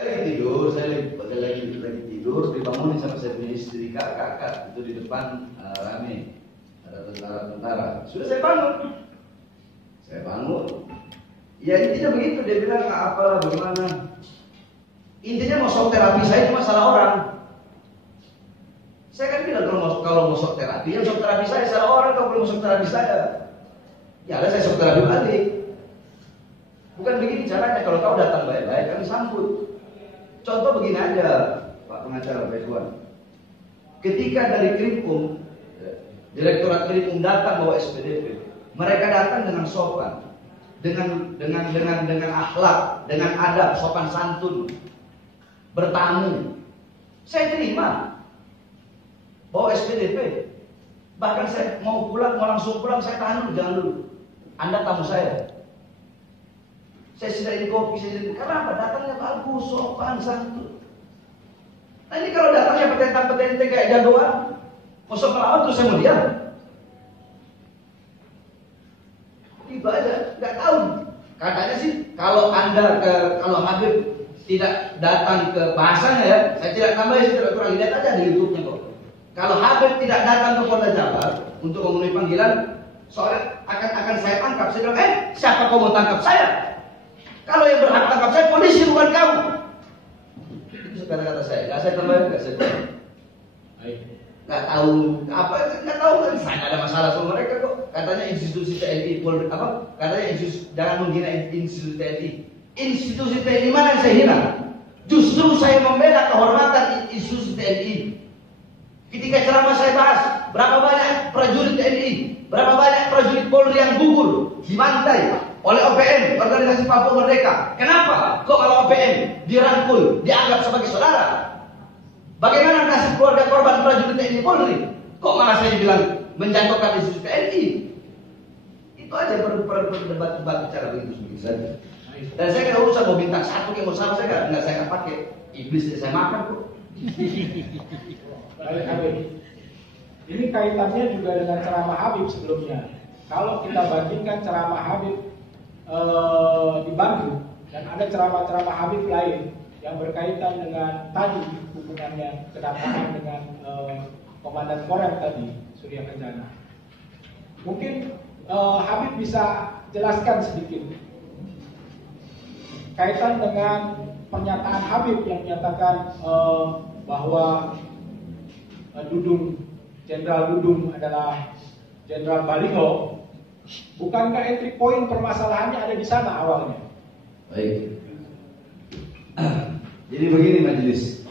lagi tidur, dibangunin sama saya punya istri, kakak itu di depan rame, ada tentara. Sudah saya bangun. Ya intinya begitu, dia bilang apalah bagaimana. Intinya mau shock terapi saya itu masalah orang. Saya kan bilang kalau mau shock terapi, yang shock terapi saya salah orang, kalau belum shock terapi saya. Ya ada saya shock terapi balik. Bukan begini caranya, kalau kau datang baik-baik kami sambut. Contoh begini aja, Pak pengacara, Pak Ikhwan. Ketika dari Krimpung, Direktorat Krimpung datang bawa SPDP, mereka datang dengan sopan, dengan akhlak, dengan adab, sopan santun, bertamu. Saya terima bawa SPDP. Bahkan saya mau langsung pulang, saya tahan dulu, jangan dulu. Anda tamu saya. Saya sediain kopi, karena apa? Datangnya bagus, sopan, santun. Nah ini kalau datangnya petentang-petenteng kayak jagoan, masuk melawan terus saya mau diam. Itu aja, nggak tahu. Katanya sih kalau Habib tidak datang ke bahasanya ya, saya tidak tambah, saya tidak kurang, lihat aja di YouTube-nya kok. Kalau Habib tidak datang ke Polda Jabar untuk memenuhi panggilan, soalnya akan saya tangkap. Saya bilang, siapa kau mau tangkap saya? Kalau yang berhak tangkap saya polisi, bukan kamu. Itu kata-kata saya. Nggak saya tambahin, nggak saya tambahin. Nggak tahu apa, nggak tahu kan. Saya nggak ada masalah sama mereka kok. Katanya institusi TNI, Polri, apa? Katanya jangan menghina institusi TNI. Institusi TNI mana yang saya hina? Justru saya membela kehormatan institusi TNI. Ketika ceramah saya bahas berapa banyak prajurit TNI, berapa banyak prajurit Polri yang gugur, dibantai oleh OPM, Organisasi Papua Merdeka. Kenapa? Kok kalau OPM dirangkul, dianggap sebagai saudara? Bagaimana nasib keluarga korban prajurit TNI Polri? Kok malah saya bilang menjatuhkan institusi TNI? Itu aja berdebat-debat bicara begitu saja. Dan saya kena urusan mau bintang satu yang mau sama saya nggak pakai. Iblis saya makan kok. Baik Habib. Ini kaitannya juga dengan ceramah Habib sebelumnya. Kalau kita bandingkan ceramah Habib di Bandung dan ada ceramah-ceramah Habib lain yang berkaitan dengan tadi hubungannya kedatangan dengan Komandan Korem tadi, Surya Kencana. Mungkin Habib bisa jelaskan sedikit kaitan dengan pernyataan Habib yang menyatakan bahwa Jenderal Dudung adalah Jenderal Baliho. Bukankah entry point permasalahannya ada di sana awalnya? Baik. Jadi begini majelis.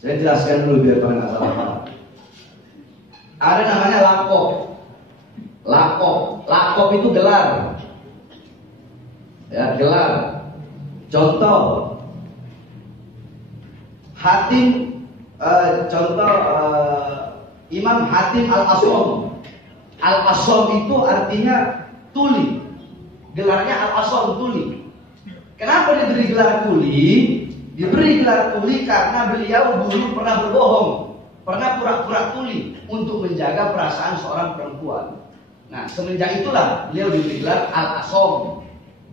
Saya jelaskan dulu biar kalian nggak salah paham. Ada namanya lakop. Lakop itu gelar. Ya, gelar. Contoh Imam Hatim Al-Asom. Al-Asom itu artinya tuli. Gelarnya Al-Asom, tuli. Kenapa diberi gelar tuli? Diberi gelar tuli karena beliau dulu pernah berbohong, pernah pura-pura tuli untuk menjaga perasaan seorang perempuan. Nah, semenjak itulah beliau diberi gelar Al-Asom,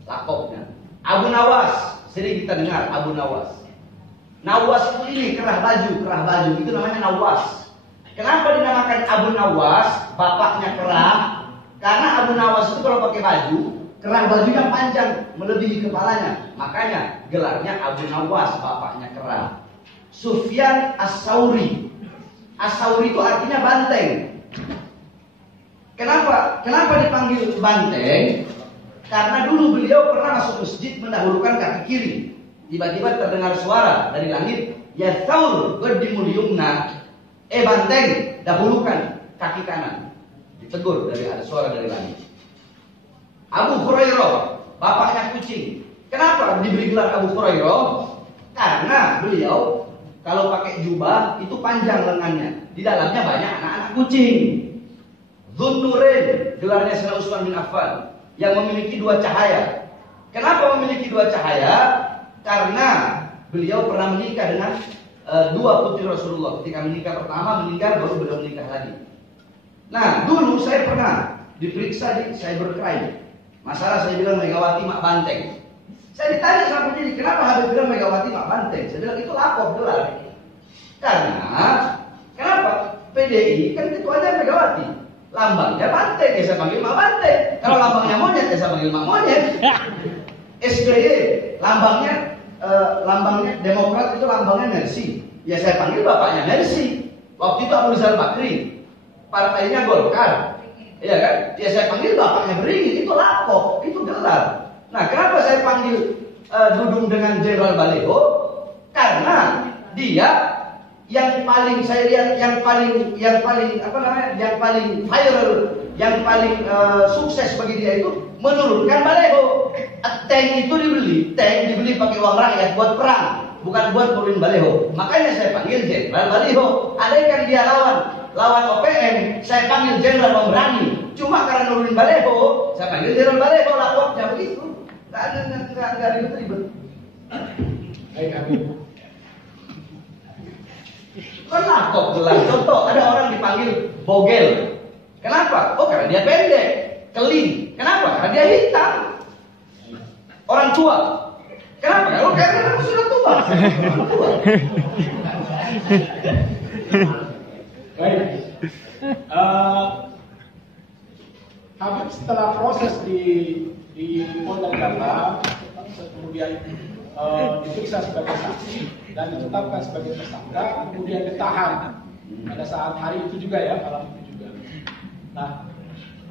lakopnya. Abu Nawas, sering kita dengar Abu Nawas. Nawas itu ini kerah baju itu namanya Nawas. Kenapa dinamakan Abu Nawas? Bapaknya kerah. Karena Abu Nawas itu kalau pakai baju, kerah bajunya panjang melebihi kepalanya. Makanya gelarnya Abu Nawas, bapaknya kerah. Sufyan As-Sauri. As-Sauri itu artinya banteng. Kenapa dipanggil banteng? Karena dulu beliau pernah masuk masjid mendahulukan kaki kiri. Tiba-tiba terdengar suara dari langit, "Ya Thaur, qaddimul yumna." Banteng, dahulukan kaki kanan. Ditegur ada suara dari langit. Abu Hurairah, bapaknya kucing. Kenapa diberi gelar Abu Hurairah? Karena beliau kalau pakai jubah itu panjang lengannya. Di dalamnya banyak anak-anak kucing. Dzunnurein, gelarnya Sayyidina Utsman bin Affan, yang memiliki dua cahaya. Kenapa memiliki dua cahaya? Karena beliau pernah menikah dengan dua putri Rasulullah. Ketika menikah pertama meninggal, baru beliau menikah lagi. Nah, dulu saya pernah diperiksa di cybercrime. Masalah saya bilang Megawati mak banteng. Saya ditanya sama penyidik, kenapa Habib bilang Megawati Mak Banteng? Saya bilang itu lapor gelar. Karena kenapa? PDI kan ketuanya Megawati, lambangnya Banteng, ya saya panggil Mak Banteng. Kalau lambangnya monyet, ya saya panggil Mak Monyet. SBY, lambangnya Demokrat itu lambangnya Mercy, ya saya panggil bapaknya Mercy. Waktu itu Abu Rizal Bakri, partainya Golkar, ya kan? Ya saya panggil bapaknya Beringin, itu lapor, itu gelar. Nah, kenapa saya panggil Dudung dengan Jenderal Baleho? Karena dia yang paling saya lihat yang paling viral, yang paling sukses bagi dia itu menurunkan Baleho. Tank itu dibeli pakai uang rakyat buat perang, bukan buat nurunin Baleho. Makanya saya panggil Jenderal Baleho. Andaikan dia lawan OPM, saya panggil Jenderal Pemberani. Cuma karena nurunin Baleho, saya panggil Jenderal Baleho, lapornya begitu. Nggak ribet-ribet. Baik, Habib. Kan lapor gelar. Contoh, ada orang dipanggil Bogel. Kenapa? Oh, karena dia pendek. Keling. Kenapa? Karena dia hitam. Orang tua. Kenapa? Kalau karena kamu sudah tua. Baik. Habib setelah proses di Polda Jabar, kemudian diperiksa sebagai saksi dan ditetapkan sebagai tersangka, kemudian ditahan pada saat hari itu juga ya, malam itu juga. Nah,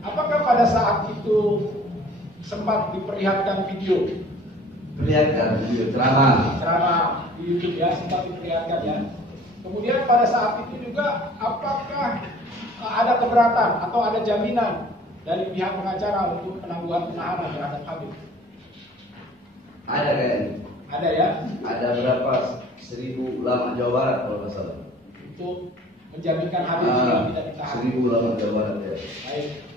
apakah pada saat itu sempat diperlihatkan video? Perlihatkan video ceramah di YouTube ya, sempat diperlihatkan ya. Kemudian pada saat itu juga, apakah ada keberatan atau ada jaminan dari pihak pengacara untuk penangguhan penahanan terhadap Habib? Ada kan? Ada ya? Ada berapa? 1000 ulama Jawa Barat kalau nggak salah. Untuk menjaminkan Habib tidak ditahan. 1000 ulama Jawa Barat ya. Baik.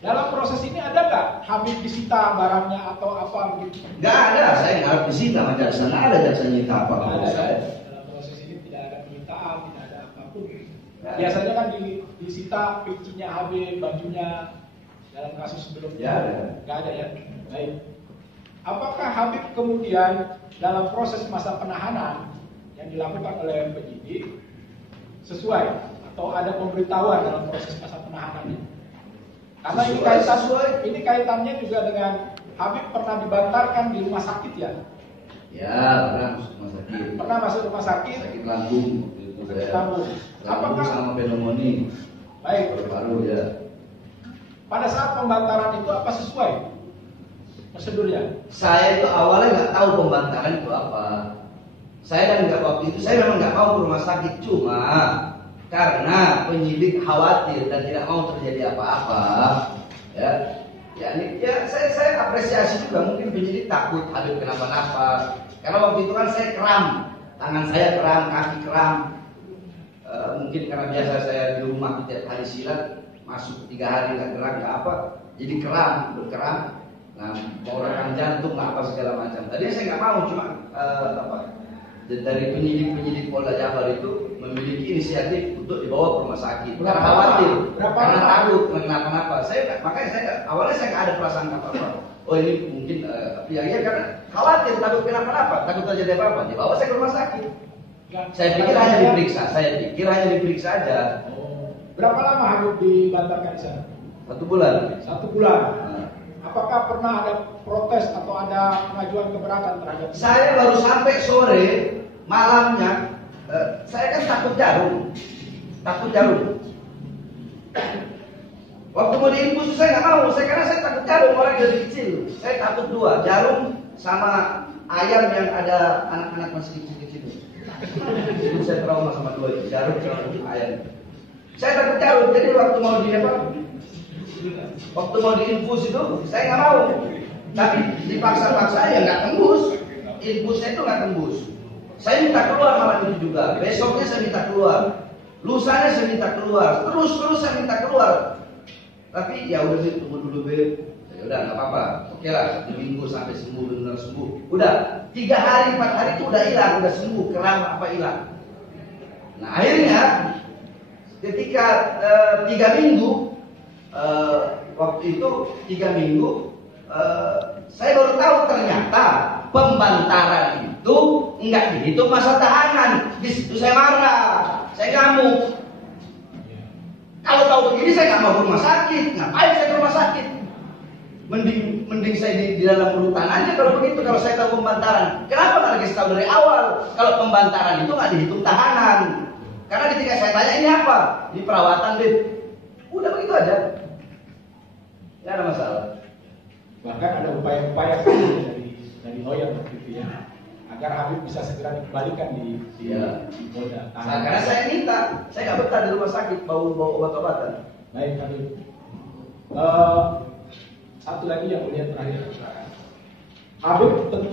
Dalam proses ini ada nggak Habib disita barangnya atau apa begitu? Nggak ada, saya nggak harus disita sama jaksa. Nggak ada jaksa nyita apa Nggak kalau ada. saya. Dalam proses ini tidak ada penyitaan, tidak ada apapun. Biasanya kan disita pincinya Habib, bajunya dalam kasus sebelumnya. Ya, ada. Nggak ada ya. Baik. Apakah Habib kemudian dalam proses masa penahanan yang dilakukan oleh penyidik sesuai atau ada pemberitahuan dalam proses masa penahanannya? Karena ini kaitannya juga dengan Habib pernah dibantarkan di rumah sakit ya? Ya, pernah masuk rumah sakit. Pernah masuk rumah sakit? Sakit lambung waktu itu saya. Lambung. Lambung sama pneumonia. Baik. Paru-paru ya. Pada saat pembantaran itu apa sesuai prosedurnya? Saya itu awalnya nggak tahu pembantaran itu apa. Saya dan nggak waktu itu saya memang nggak mau ke rumah sakit, cuma karena penyidik khawatir dan tidak mau terjadi apa-apa, ya saya apresiasi juga, mungkin penyidik takut Habib kenapa-napa. Karena waktu itu kan saya kram, tangan saya kram, kaki kram. Mungkin karena biasa saya di rumah tiap hari silat, masuk 3 hari nggak gerak nggak apa, jadi berkeram. Nah, mau rekam jantung apa segala macam. Tadi saya nggak mau, cuma dari penyidik Polda Jabar itu memiliki inisiatif untuk dibawa ke rumah sakit. Karena khawatir, karena takut kenapa-napa. Makanya saya awalnya saya nggak ada perasaan apa-apa. Oh ini mungkin ya karena khawatir, takut kenapa-napa, takut terjadi apa-apa. Dibawa saya ke rumah sakit. Saya pikir hanya diperiksa aja. Berapa lama Habib dibantarkan di sana? 1 bulan. 1 bulan. Apakah pernah ada protes atau ada pengajuan keberatan terhadap? Saya baru sampai sore, malamnya. Saya kan takut jarum. Waktu mau diinfus saya nggak mau, karena saya takut jarum, orang dari kecil. Saya takut 2, jarum sama ayam yang ada anak-anak masih kecil-kecil. Itu saya trauma sama 2 itu, jarum sama ayam. Saya takut jarum, jadi waktu mau diinfus itu saya nggak mau. Tapi dipaksa-paksa ya nggak tembus. Infusnya itu nggak tembus. Saya minta keluar malam itu juga. Besoknya saya minta keluar. Lusanya saya minta keluar. Terus saya minta keluar. Tapi ya udah tunggu dulu ya udah nggak apa-apa. Oke lah, 1 minggu sampai sembuh, benar sembuh. Udah 3 hari 4 hari itu udah hilang, udah sembuh, keram apa hilang. Nah akhirnya ketika 3 minggu waktu itu 3 minggu Saya baru tahu ternyata pembantaran itu enggak dihitung masa tahanan. Di situ saya marah, saya ngamuk. Kalau tahu begini saya nggak mau ke rumah sakit. Ngapain saya ke rumah sakit? Mending saya di dalam rutan aja kalau begitu. Kalau saya tahu pembantaran, kenapa nggak dikasih tahu dari awal? Kalau pembantaran itu nggak dihitung tahanan. Karena ketika saya tanya ini apa, di perawatan deh. Udah begitu aja, nggak ada masalah. Bahkan ada upaya-upaya dari lawyer waktu itu ya, agar Habib bisa segera dikembalikan di Polda. Karena saya minta, saya nggak betah di rumah sakit bau obat-obatan. Baik Habib. Satu lagi yang melihat terakhir, Habib tentu